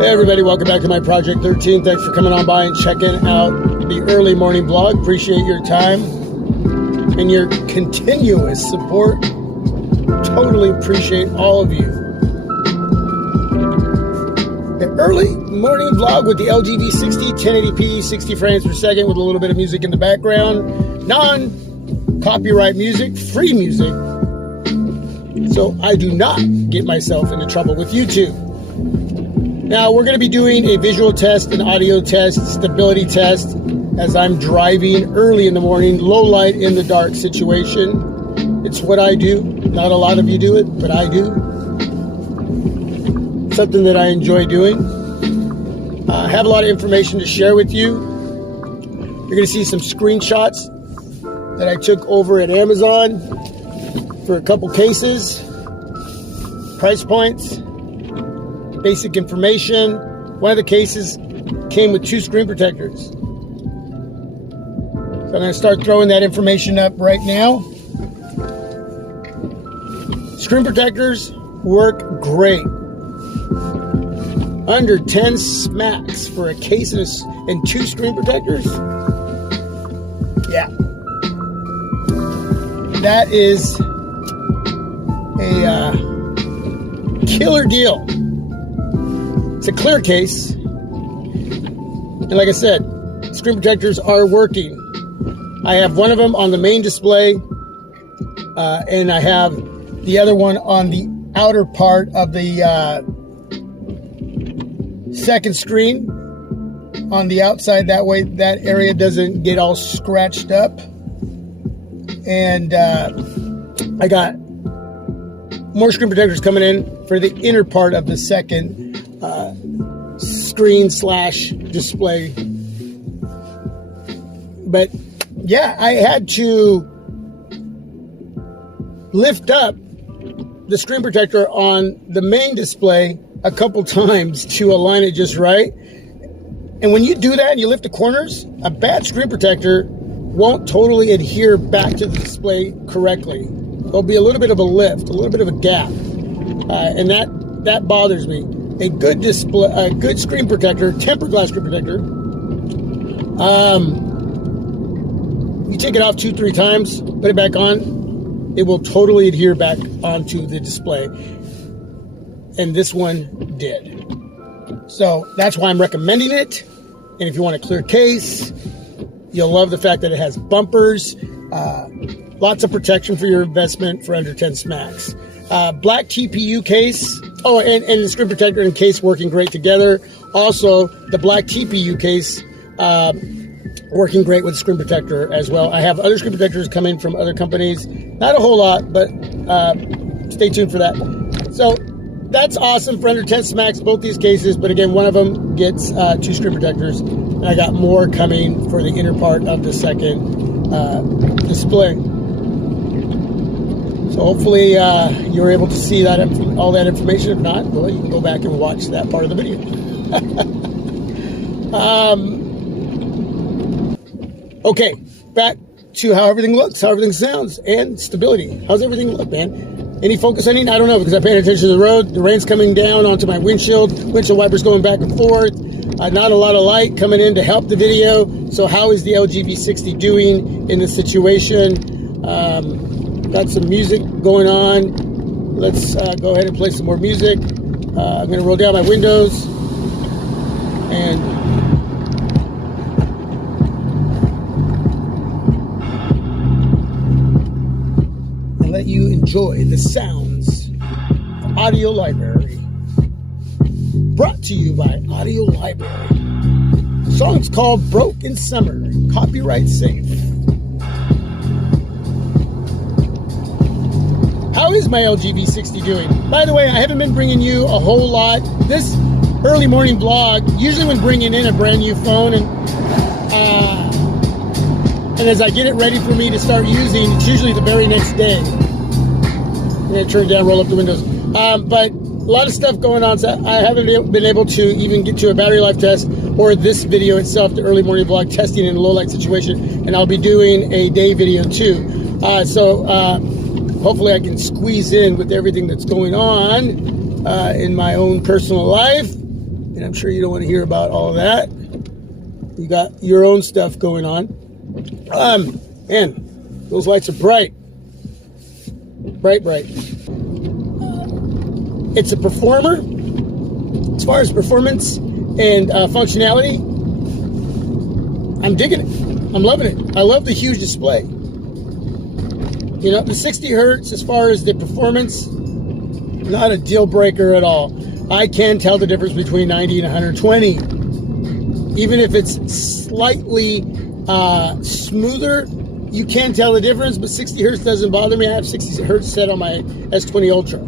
Hey everybody, welcome back to my Project 13. Thanks for coming on by and checking out the early morning vlog. Appreciate your time and your continuous support. Totally appreciate all of you. The early morning vlog with the LG V60, 1080p, 60 frames per second with a little bit of music in the background. Non-copyright music, free music. So I do not get myself into trouble with YouTube. Now we're going to be doing a visual test, an audio test, stability test as I'm driving early in the morning, low light in the dark situation. It's what I do. Not a lot of you do it, but I do. Something that I enjoy doing. I have a lot of information to share with you. You're going to see some screenshots that I took over at Amazon for a couple cases, price points, basic information. One of the cases came with 2 screen protectors. So I'm going to start throwing that information up right now. Screen protectors work great. Under 10 smacks for a case and 2 screen protectors. Yeah. That is a killer deal. It's a clear case. And like I said, screen protectors are working. I have one of them on the main display, and I have the other one on the outer part of the second screen on the outside. That way that area doesn't get all scratched up. And I got more screen protectors coming in for the inner part of the second screen / display. But yeah, I had to lift up the screen protector on the main display a couple times to align it just right. And when you do that and you lift the corners, a bad screen protector won't totally adhere back to the display correctly. There'll be a little bit of a lift, a little bit of a gap, and that bothers me. A good display, a good screen protector, tempered glass screen protector. You take it off 2-3 times, put it back on, it will totally adhere back onto the display. And this one did. So that's why I'm recommending it. And if you want a clear case, you'll love the fact that it has bumpers, lots of protection for your investment for under 10 smacks. Black TPU case. Oh, and the screen protector and case working great together. Also, the black TPU case working great with screen protector as well. I have other screen protectors coming from other companies. Not a whole lot, but stay tuned for that. So that's awesome for under 10 smacks, both these cases. But again, one of them gets 2 screen protectors. And I got more coming for the inner part of the second display. So hopefully you were able to see that all that information. If not, well, you can go back and watch that part of the video. Okay, back to how everything looks, how everything sounds, and stability. How's everything look, man? Any focus I need? I don't know, because I'm paying attention to the road. The rain's coming down onto my windshield wipers going back and forth. Not a lot of light coming in to help the video. So how is the LG V60 doing in this situation? Got some music going on. Let's go ahead and play some more music. I'm going to roll down my windows and let you enjoy the sounds of Audio Library. Brought to you by Audio Library. The song's called Broken Summer, copyright safe. How is my LG V60 doing? By the way, I haven't been bringing you a whole lot. This early morning vlog, usually when bringing in a brand new phone and as I get it ready for me to start using, it's usually the very next day. I'm going to turn it down, roll up the windows. But a lot of stuff going on, so I haven't been able to even get to a battery life test or this video itself, the early morning vlog testing in a low light situation, and I'll be doing a day video too. Hopefully I can squeeze in with everything that's going on in my own personal life. And I'm sure you don't want to hear about all of that. You got your own stuff going on. Man, those lights are bright. Bright. It's a performer. As far as performance and functionality, I'm digging it. I'm loving it. I love the huge display. You know, the 60 hertz, as far as the performance, not a deal breaker at all. I can tell the difference between 90 and 120. Even if it's slightly smoother, you can tell the difference, but 60 hertz doesn't bother me. I have 60 hertz set on my S20 Ultra.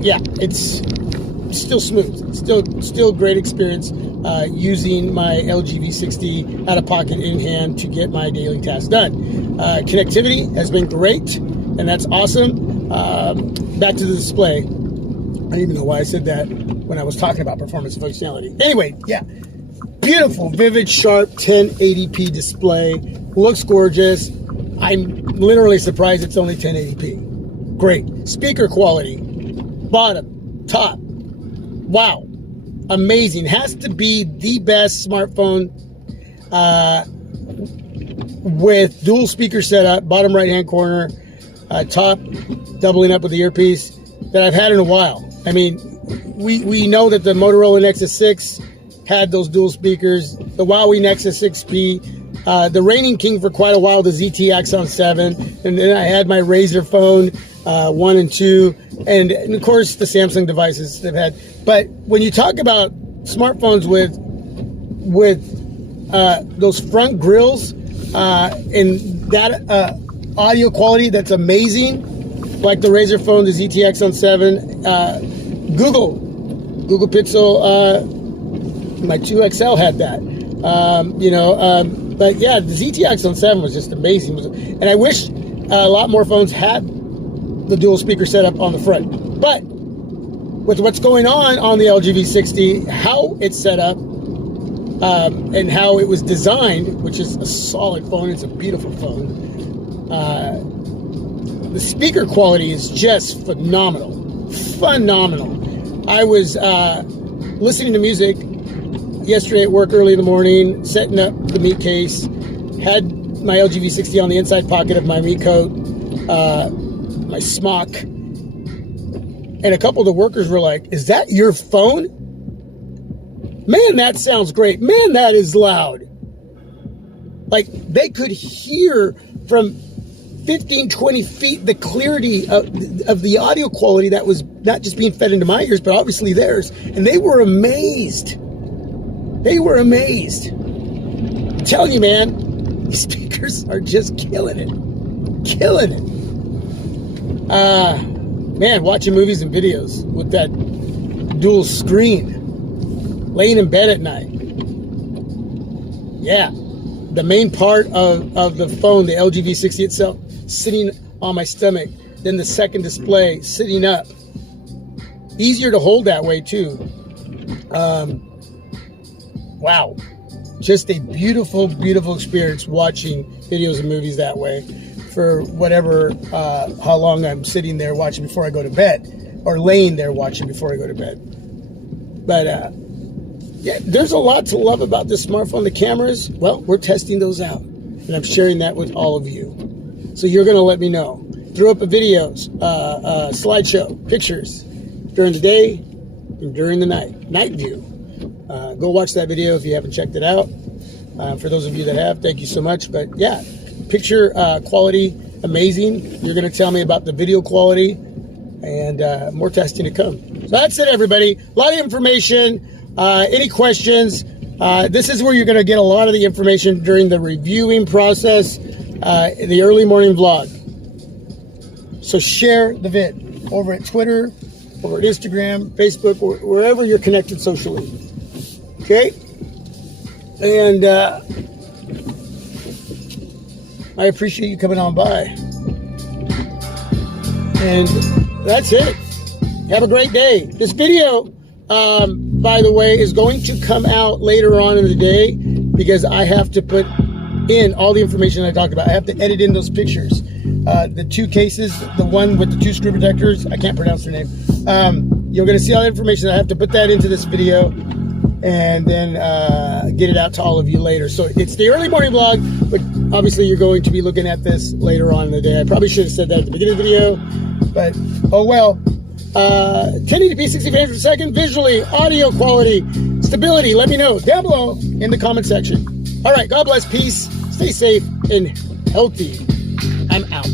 Yeah, it's still smooth. Still great experience using my LG V60 out of pocket in hand to get my daily tasks done. Connectivity has been great, and that's awesome. Back to the display. I don't even know why I said that when I was talking about performance and functionality. Anyway, yeah. Beautiful, vivid, sharp 1080p display. Looks gorgeous. I'm literally surprised it's only 1080p. Great. Speaker quality. Bottom, top. Wow. Amazing. Has to be the best smartphone with dual speaker setup, bottom right-hand corner, top doubling up with the earpiece that I've had in a while. I mean, we know that the Motorola Nexus 6 had those dual speakers, the Huawei Nexus 6P, the reigning king for quite a while, the ZTE Axon 7, and then I had my Razer phone 1 and 2, and of course the Samsung devices they've had. But when you talk about smartphones with those front grills and that audio quality that's amazing, like the Razer phone, the ZTE Axon 7, Google Pixel, my 2XL had that, but yeah, the ZTE Axon 7 was just amazing. And I wish a lot more phones had the dual speaker setup on the front. But with what's going on the LG V60, how it's set up, and how it was designed, which is a solid phone, it's a beautiful phone. The speaker quality is just phenomenal. I was listening to music yesterday at work early in the morning, setting up the meat case, had my LG V60 on the inside pocket of my meat coat, my smock, and a couple of the workers were like, "Is that your phone? Man, that sounds great. Man, that is loud." Like, they could hear from 15, 20 feet the clarity of the audio quality that was not just being fed into my ears, but obviously theirs. And they were amazed. I'm telling you, man, these speakers are just killing it. Man, watching movies and videos with that dual screen, laying in bed at night. Yeah, the main part of the phone, the LG V60 itself, sitting on my stomach, then the second display sitting up. Easier to hold that way too. Wow, just a beautiful experience watching videos and movies that way for whatever, how long I'm sitting there watching before I go to bed, or laying there watching before I go to bed. But yeah, there's a lot to love about this smartphone. The cameras, well, we're testing those out, and I'm sharing that with all of you. So you're going to let me know. Throw up a videos, slideshow, pictures during the day and during the night view. Go watch that video if you haven't checked it out. For those of you that have, thank you so much. But yeah, picture quality, amazing. You're going to tell me about the video quality, and more testing to come. So that's it, everybody. A lot of information. Any questions? This is where you're going to get a lot of the information during the reviewing process, the early morning vlog. So share the vid over at Twitter, over at Instagram, Facebook, or wherever you're connected socially. Okay? And I appreciate you coming on by. And that's it. Have a great day. This video, by the way, is going to come out later on in the day because I have to put in all the information I talked about. I have to edit in those pictures. the two cases, the one with the two screw protectors, I can't pronounce their name. You're going to see all the information. I have to put that into this video and then get it out to all of you later. So it's the early morning vlog, but obviously you're going to be looking at this later on in the day. I probably should have said that at the beginning of the video, but oh well. 1080p 60 frames per second, visually, audio quality, stability, let me know down below in the comment section. All right, God bless, peace, stay safe and healthy. I'm out.